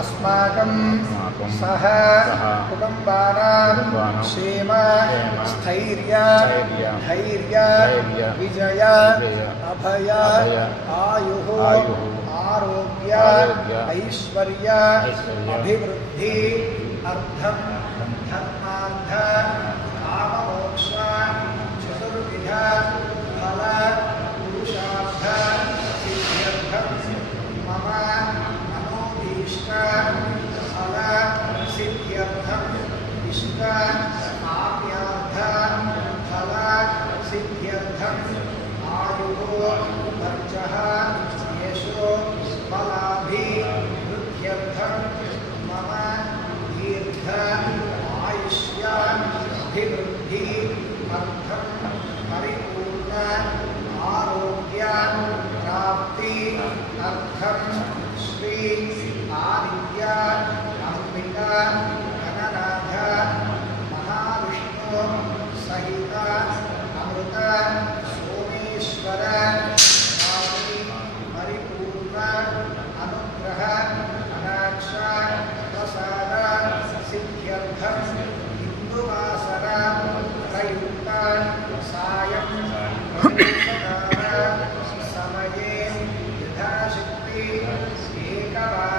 अस्माकं सह कुटुम्बानां क्षेम स्थैर्य धैर्य विजय अभय आयुः आरोग्य ऐश्वर्य अभिवृद्धि अर्थं धर्मार्थ काममोक्ष चतुर्विध फल पुरुषार्थ सिद्ध्यर्थं मम मनोभीष्ट फल सिद्ध्यर्थं इष्ट काम्यार्थ फल सिद्ध्यर्थं आयुः वर्चः यशो बलाभिवृद्ध्यर्थं मम दीर्घ आयुष्य अभिवृद्धि अर्थं परिपूर्ण आरोग्य प्राप्ति अर्थं श्री आदित्य अंबिका गणनाथ महाविष्णु सहित अमृत सोमेश्वर स्वामी परिपूर्ण अनुग्रह कटाक्ष प्रसाद सिद्ध्यर्थं हिंदुवासर प्रयुक्त सायं प्रदोषकाल समये यथाशक्ति एकवादने